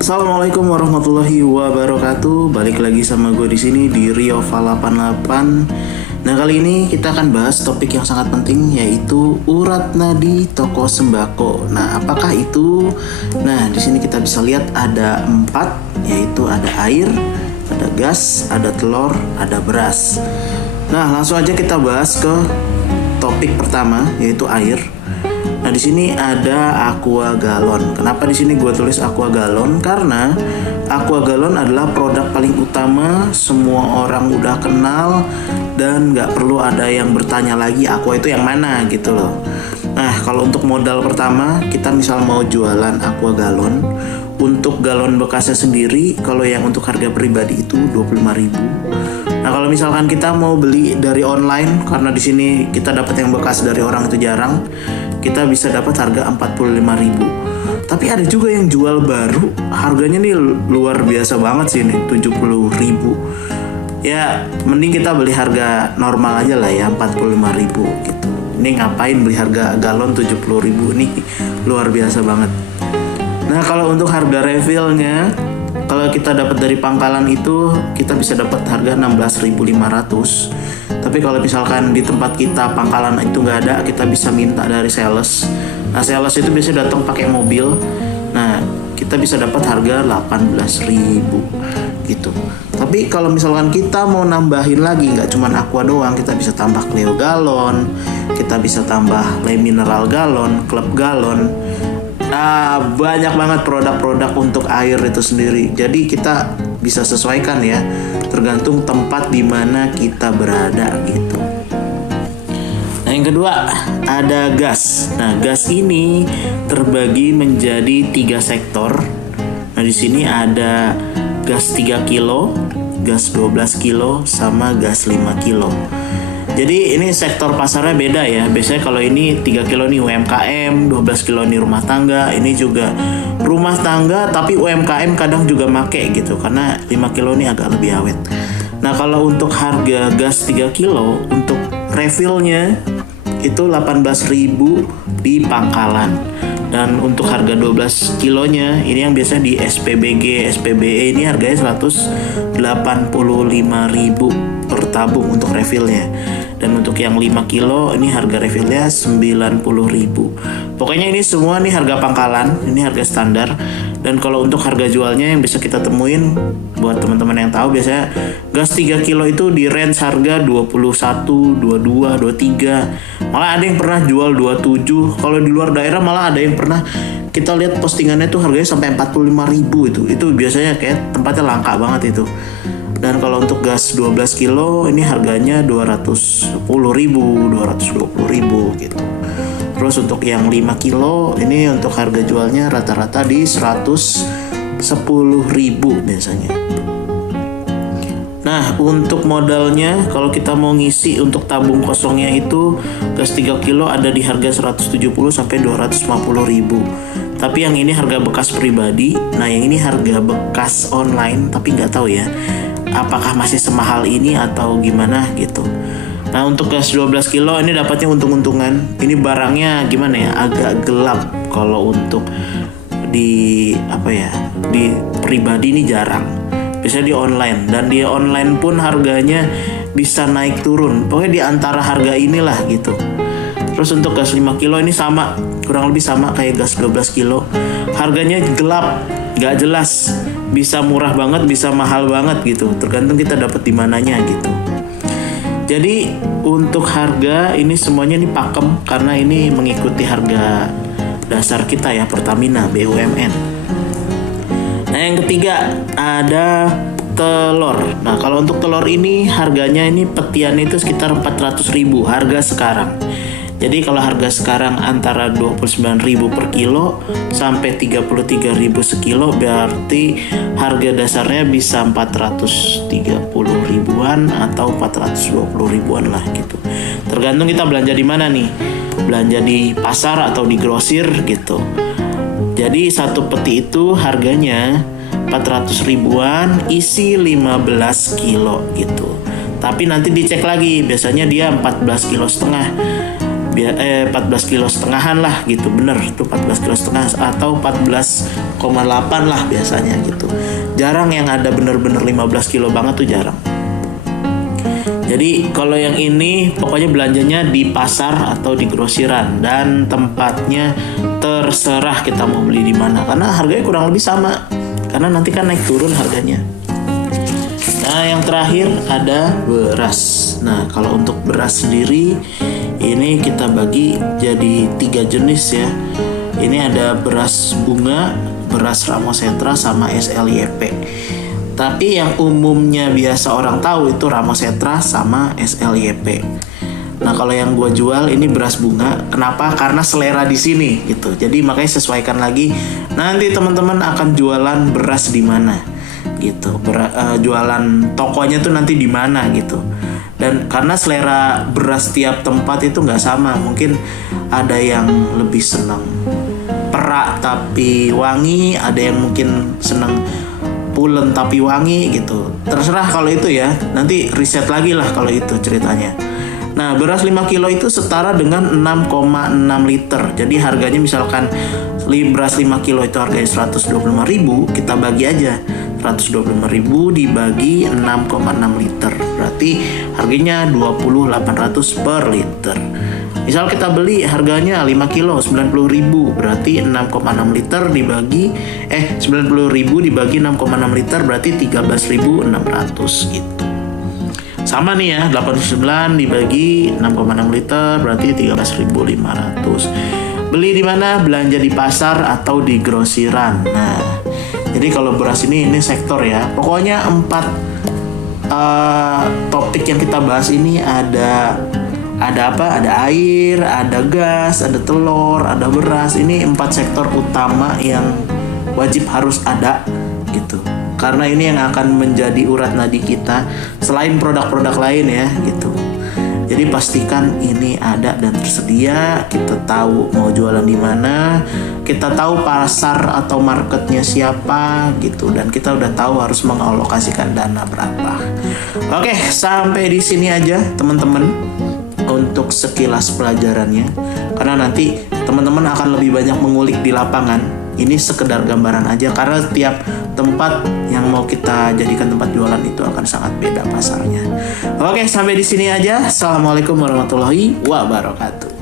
Assalamualaikum warahmatullahi wabarakatuh. Balik lagi sama gue di sini di Riova 88. Nah, kali ini kita akan bahas topik yang sangat penting, yaitu urat nadi toko sembako. Nah, apakah itu? Nah, di sini kita bisa lihat ada 4, yaitu ada air, ada gas, ada telur, ada beras. Nah, langsung aja kita bahas ke topik pertama, yaitu air. Nah, di sini ada Aqua Galon. Kenapa di sini gue tulis Aqua Galon? Karena Aqua Galon adalah produk paling utama, semua orang udah kenal dan nggak perlu ada yang bertanya lagi Aqua itu yang mana gitu loh. Nah, kalau untuk modal pertama, kita misal mau jualan Aqua Galon, untuk galon bekasnya sendiri, kalau yang untuk harga pribadi itu 25.000. Nah, kalau misalkan kita mau beli dari online, karena di sini kita dapat yang bekas dari orang itu jarang, kita bisa dapat harga 45.000. Tapi ada juga yang jual baru, harganya nih luar biasa banget sih nih, 70.000. Ya, mending kita beli harga normal aja lah ya, 45.000 gitu. Ini ngapain beli harga galon 70.000, nih luar biasa banget. Nah, kalau untuk harga refillnya, kalau kita dapat dari pangkalan itu, kita bisa dapat harga 16.500. Tapi kalau misalkan di tempat kita pangkalan itu nggak ada, kita bisa minta dari sales. Nah, sales itu biasanya datang pakai mobil. Nah, kita bisa dapat harga 18.000 gitu. Tapi kalau misalkan kita mau nambahin lagi, nggak cuma Aqua doang, kita bisa tambah Cleo galon, kita bisa tambah Le Mineral galon, Club galon. Banyak banget produk-produk untuk air itu sendiri. Jadi kita bisa sesuaikan ya, tergantung tempat di mana kita berada gitu. Nah, yang kedua ada gas. Nah, gas ini terbagi menjadi 3 sektor. Nah, di sini ada gas 3 kilo, gas 12 kilo, sama gas 5 kilo. Jadi ini sektor pasarnya beda ya. Biasanya kalau ini 3 kilo nih UMKM, 12 kilo nih rumah tangga. Ini juga rumah tangga tapi UMKM kadang juga make gitu, karena 5 kilo nih agak lebih awet. Nah, kalau untuk harga gas 3 kilo untuk refillnya itu 18.000 di pangkalan. Dan untuk harga 12 kilonya ini yang biasa di SPBG, SPBE ini harganya 185.000 per tabung untuk refillnya. Dan untuk yang 5 kilo ini harga refillnya 90.000. Pokoknya ini semua nih harga pangkalan, ini harga standar. Dan kalau untuk harga jualnya yang bisa kita temuin, buat teman-teman yang tahu, biasanya gas 3 kilo itu di range harga 21, 22, 23. Malah ada yang pernah jual 27. Kalau di luar daerah malah ada yang pernah kita lihat postingannya tuh harganya sampai 45.000 itu. Itu biasanya kayak tempatnya langka banget itu. Dan kalau untuk gas 12 kilo ini harganya 210.000, 220.000 gitu. Terus untuk yang 5 kilo ini untuk harga jualnya rata-rata di 110.000 biasanya. Nah, untuk modalnya kalau kita mau ngisi untuk tabung kosongnya itu gas 3 kilo ada di harga 170 sampai 250.000. Tapi yang ini harga bekas pribadi. Nah, yang ini harga bekas online, tapi nggak tahu ya apakah masih semahal ini atau gimana gitu. Nah, untuk gas 12 kilo ini dapatnya untung-untungan. Ini barangnya gimana ya, agak gelap. Kalau untuk di di pribadi ini jarang. Biasanya di online, dan di online pun harganya bisa naik turun. Pokoknya di antara harga inilah gitu. Terus untuk gas 5 kilo ini sama, kurang lebih sama kayak gas 12 kilo. Harganya gelap, gak jelas. Bisa murah banget, bisa mahal banget gitu. Tergantung kita dapat di mananya gitu. Jadi untuk harga ini semuanya nih pakem, karena ini mengikuti harga dasar kita ya, Pertamina BUMN. Nah, yang ketiga ada telur. Nah, kalau untuk telur ini harganya ini petiannya itu sekitar 400.000 harga sekarang. Jadi kalau harga sekarang antara 29.000 per kilo sampai 33.000 sekilo, berarti harga dasarnya bisa 430.000-an atau 420.000-an lah gitu. Tergantung kita belanja di mana nih. Belanja di pasar atau di grosir gitu. Jadi satu peti itu harganya 400.000-an, isi 15 kilo gitu. Tapi nanti dicek lagi, biasanya dia 14,5 kilo. 14 kilo setengahan lah gitu, bener tuh 14 kilo setengah atau 14,8 lah biasanya gitu. Jarang yang ada bener-bener 15 kilo banget tuh, jarang. Jadi kalau yang ini pokoknya belanjanya di pasar atau di grosiran, dan tempatnya terserah kita mau beli di mana karena harganya kurang lebih sama, karena nanti kan naik turun harganya. Nah, yang terakhir ada beras. Nah, kalau untuk beras sendiri ini kita bagi jadi 3 jenis ya. Ini ada beras bunga, beras Ramosetra, sama SLYP. Tapi yang umumnya biasa orang tahu itu Ramosetra sama SLYP. Nah, kalau yang gue jual ini beras bunga. Kenapa? Karena selera di sini gitu. Jadi makanya sesuaikan lagi. Nanti teman-teman akan jualan beras di mana gitu. Jualan tokonya tuh nanti di mana gitu. Dan karena selera beras tiap tempat itu nggak sama. Mungkin ada yang lebih senang perak tapi wangi, ada yang mungkin senang pulen tapi wangi gitu. Terserah kalau itu ya. Nanti riset lagi lah kalau itu ceritanya. Nah, beras 5 kilo itu setara dengan 6,6 liter. Jadi harganya misalkan beras 5 kilo itu harganya 125.000, kita bagi aja 125.000 dibagi 6,6 liter. Berarti harganya 20.800 per liter. Misal kita beli harganya 5 kilo 90.000, berarti 6,6 liter dibagi 90.000 dibagi 6,6 liter berarti 13.600 gitu. Sama nih ya, 89 dibagi 6,6 liter berarti 13.500. Beli di mana? Belanja di pasar atau di grosiran. Nah, jadi kalau beras ini sektor ya. Pokoknya 4 topik yang kita bahas ini ada apa? Ada air, ada gas, ada telur, ada beras. Ini 4 sektor utama yang wajib harus ada gitu. Karena ini yang akan menjadi urat nadi kita selain produk-produk lain ya gitu. Jadi pastikan ini ada dan tersedia. Kita tahu mau jualan di mana, kita tahu pasar atau marketnya siapa gitu, dan kita udah tahu harus mengalokasikan dana berapa. Oke, sampai di sini aja teman-teman untuk sekilas pelajarannya. Karena nanti teman-teman akan lebih banyak mengulik di lapangan. Ini sekedar gambaran aja karena tiap tempat yang mau kita jadikan tempat jualan itu akan sangat beda pasarnya. Oke, sampai di sini aja. Assalamualaikum warahmatullahi wabarakatuh.